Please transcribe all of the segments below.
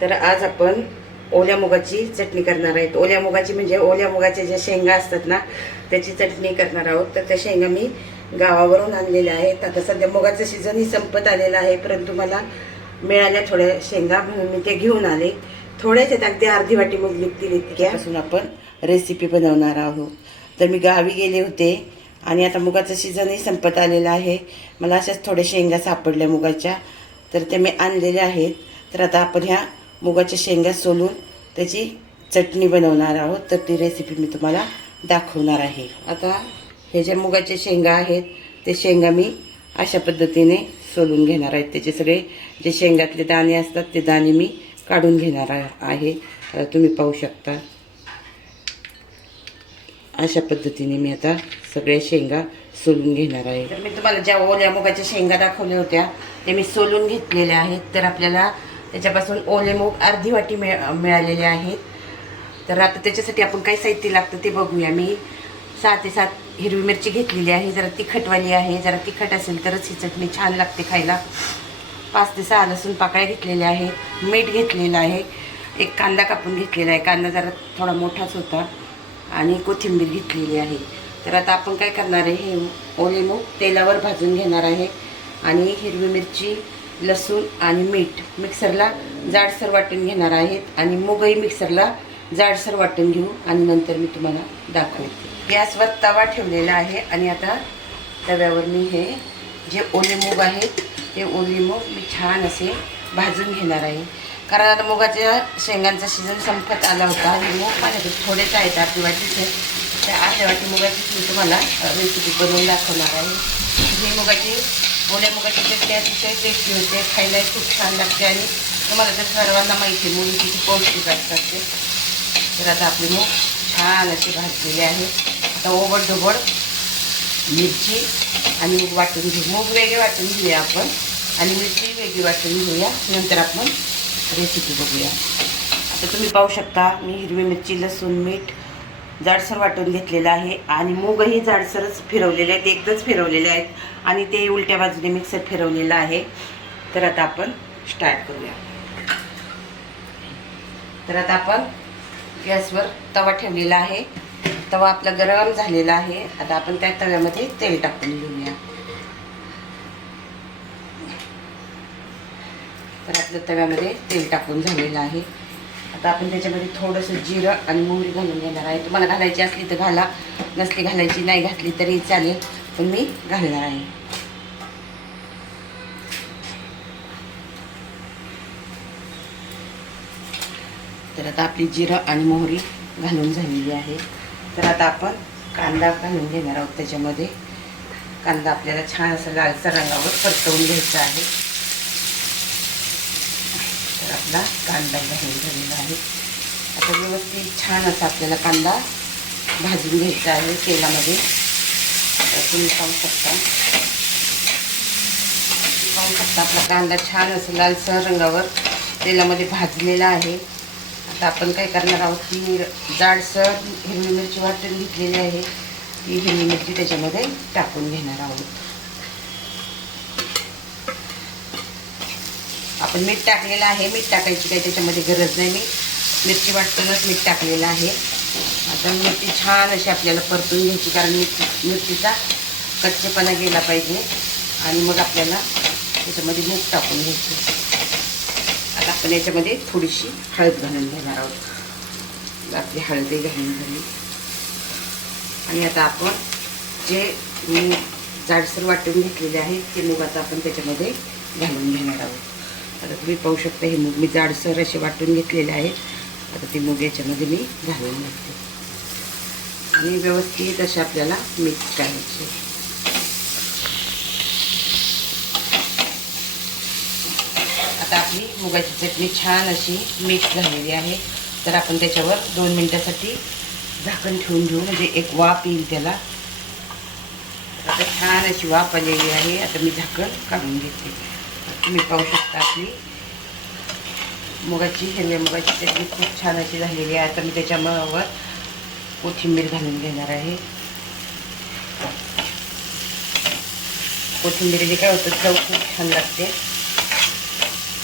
तर आज आपण ओल्या मुगाची चटणी करणार आहेत. ओल्या मुगाची म्हणजे ओल्या मुगाच्या ज्या शेंगा असतात ना त्याची चटणी करणार आहोत. तर त्या शेंगा मी गावावरून आणलेल्या आहेत. आता सध्या मुगाचं सीझनही संपत आलेलं आहे, परंतु मला मिळाल्या थोड्या शेंगा म्हणून मी ते घेऊन आले. थोड्याच आहेत, अगदी अर्धी वाटी मग निघतील इतक्यापासून आपण रेसिपी बनवणार आहोत. तर मी गावी गेले होते आणि आता मुगाचं सीझनही संपत आलेलं आहे. मला अशाच थोड्या शेंगा सापडल्या मुगाच्या, तर ते मी आणलेल्या आहेत. तर आता आपण ह्या मुगाच्या शेंगा सोलून त्याची चटणी बनवणार आहोत. तर ती रेसिपी मी तुम्हाला दाखवणार आहे. आता हे जे मुगाचे शेंगा आहेत ते शेंगा मी अशा पद्धतीने सोलून घेणार आहेत. त्याचे सगळे जे शेंगातले दाणे असतात ते दाणे मी काढून घेणार आहे. तुम्ही पाहू शकता अशा पद्धतीने मी आता सगळ्या शेंगा सोलून घेणार आहे. तर मी तुम्हाला ज्या ओल्या मुगाच्या शेंगा दाखवल्या होत्या ते मी सोलून घेतलेल्या आहेत. तर आपल्याला त्याच्यापासून ओले मूग अर्धी वाटी मिळालेले आहेत. तर आता त्याच्यासाठी आपण काय साहित्य लागतं ते बघूया. मी 6 ते 7 हिरवी मिरची घेतलेली आहे, जरा तिखटवाली आहे. जरा तिखट असेल तरच ही चटणी छान लागते खायला. 5 ते 6 लसूण पाकळ्या घेतलेल्या आहेत. मीठ घेतलेलं आहे. एक कांदा कापून घेतलेला आहे. कांदा जरा थोडा मोठाच होता. आणि कोथिंबीर घेतलेली आहे. तर आता आपण काय करणार आहे, हे ओले मूग तेलावर भाजून घेणार आहे. आणि हिरवी मिरची, लसूण आणि मीठ मिक्सरला जाडसर वाटून घेणार आहेत. आणि मूगही मिक्सरला जाडसर वाटून घेऊ आणि नंतर मी तुम्हाला दाखवते. गॅसवर तवा ठेवलेला आहे आणि आता तव्यावर मी हे जे ओले मूग आहेत ते ओले मूग मी छान असे भाजून घेणार आहे. कारण आता मुगाच्या शेंगांचा सीझन संपत आला होता. हे मूग माझ्याकडे थोडेच आहेत, अर्धी वाटीचे. त्या अर्ध्या वाटी मुगाची मी तुम्हाला रेसिपी बनवून दाखवणार आहे. ही मुगाची ओल्या मुगाची चटणी अतिशय टेस्टी होते, खायलाही खूप छान लागते. आणि तुम्हाला तर सर्वांना माहिती आहे मूग किती पौष्टिक असतात ते. तर आता आपले मूग छान असे भाजलेले आहेत. आता ओबडधोबड मिरची आणि मूग वाटून घेऊ. मूग वेगळे वाटून घेऊया आपण आणि मिरची वेगळी वाटून घेऊया. नंतर आपण रेसिपी बघूया. आता तुम्ही पाहू शकता मी हिरवी मिरची, लसूण, मीठ जाडसर वाटून घेतलेलं आहे. आणि मूगही जाडसरच फिरवलेले आहेत, एकदाच फिरवलेले आहेत. आणि ते उलट्या बाजूने मिक्सर फिरवलेलं आहे. तर आता आपण स्टार्ट करूया. तर आता आपण गॅसवर तवा ठेवलेला आहे. तवा आपला गरम झालेला आहे. आता आपण त्या तव्यामध्ये तेल टाकून घेऊया. तर आपल्या तव्यामध्ये तेल टाकून झालेलं आहे. आता आपण त्याच्यामध्ये थोडंसं जिरं आणि मोहरी घालून घेणार आहे. तुम्हाला घालायची असली तर घाला, नसली घालायची नाही घातली तरी चालेल, पण मी घालणार आहे. तर आता आपली जिरं आणि मोहरी घालून झालेली आहे. तर आता आपण कांदा घालून घेणार आहोत. त्याच्यामध्ये कांदा आपल्याला छान असं लालसर रंगावर परतवून घ्यायचा आहे. तर आपला कांदा घालून झालेला आहे. आता व्यवस्थित छान असा आपल्याला कांदा भाजून घ्यायचा आहे तेलामध्ये. तर तुम्ही पाहू शकता आपला कांदा छान असं लालसर रंगावर तेलामध्ये भाजलेला आहे. आता आपण काय करणार आहोत, ती जाडसर हिरवी मिरची वाटून घेतलेली आहे. ती हिरवी मिरची त्याच्यामध्ये टाकून घेणार आहोत. आपण मीठ टाकलेलं आहे. मीठ टाकायची काही त्याच्यामध्ये गरज नाही. मी मिरची वाटूनच मीठ टाकलेलं आहे. आता मिरची छान अशी आपल्याला परतून घ्यायची, कारण मिरचीचा कच्चेपणा गेला पाहिजे. आणि मग आपल्याला त्याच्यामध्ये मूग टाकून घ्यायची. आता आपण याच्यामध्ये थोडीशी हळद घालून घेणार आहोत. आपली हळदी घालून झाली. आणि आता आपण जे मूग जाडसर वाटून घेतलेले आहे ते मूग आता आपण त्याच्यामध्ये घालून घेणार आहोत. आता तुम्ही पाहू शकता हे मूग मी जाडसर असे वाटून घेतलेले आहेत. आता ते मूग याच्यामध्ये मी घालून घालते आणि व्यवस्थित असे आपल्याला मिक्स करायचे. आता आपली मुगाची चटणी छान अशी मिक्स झालेली आहे. तर आपण त्याच्यावर 2 मिनिटासाठी झाकण ठेवून घेऊ, म्हणजे एक वाफ येईल त्याला. आता छान अशी वाफ आलेली आहे. आता मी झाकण काढून घेते. तुम्ही पाहू शकता आपली हिरव्या मुगाची चटणी खूप छान अशी झालेली आहे. आता मी त्याच्यावर कोथिंबीर घालून घेणार आहे. कोथिंबीरीने काय होतं, चव खूप छान लागते.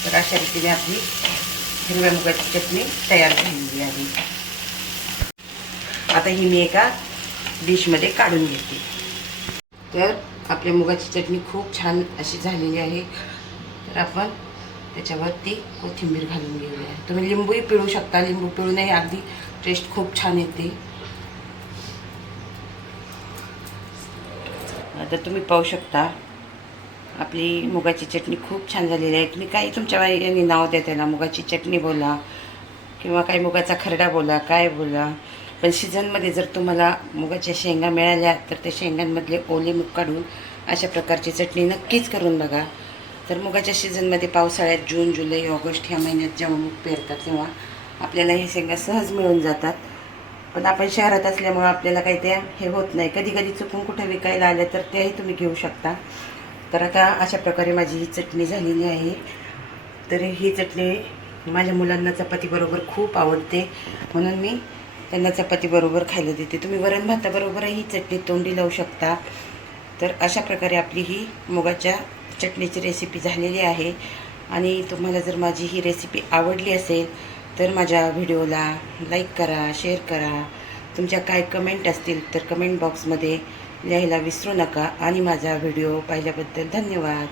तर अशा रीतीने आपली हिरव्या मुगाची चटणी तयार झालेली आहे. आता ही मी एका डिशमध्ये काढून घेते. तर आपल्या मुगाची चटणी खूप छान अशी झालेली आहे. तर आपण त्याच्यावरती कोथिंबीर घालून घेऊया. तुम्ही लिंबूही पिळू शकता, लिंबू पिळूनही अगदी टेस्ट खूप छान येते. आता तुम्ही पाहू शकता आपली मुगाची चटणी खूप छान झालेली आहे. तुम्ही काही तुमच्या यांनी नाव द्या त्याला, मुगाची चटणी बोला किंवा काही मुगाचा खरडा बोला, काय बोला. पण सीझनमध्ये जर तुम्हाला मुगाच्या शेंगा मिळाल्या तर त्या शेंगांमधले ओले मूग काढून अशा प्रकारची चटणी नक्कीच करून बघा. तर मुगाच्या सीझनमध्ये पावसाळ्यात जून, जुलै, ऑगस्ट ह्या महिन्यात जेव्हा मूग पेरतात तेव्हा आपल्याला हे शेंगा सहज मिळून जातात. पण आपण शहरात असल्यामुळं आपल्याला काही ते हे होत नाही. कधी कधी चुकून कुठे विकायला आल्या तर त्याही तुम्ही घेऊ शकता. तर आता अशा प्रकारे माझी ही चटणी झालेली आहे. तर ही चटणी माझ्या मुलांना चपातीबरोबर खूप आवडते, म्हणून मी त्यांना चपातीबरोबर खायला देते. तुम्ही वरण भाताबरोबरही ही चटणी तोंडी लावू शकता. तर अशा प्रकारे आपली ही मुगाच्या चटणीची रेसिपी झालेली आहे. आणि तुम्हाला जर माझी ही रेसिपी आवडली असेल तर माझ्या व्हिडिओला लाईक करा, शेअर करा. तुमच्या काय कमेंट असतील तर कमेंट बॉक्समध्ये लिहायला विसरू नका. आणि माझा व्हिडिओ पाहिल्याबद्दल धन्यवाद.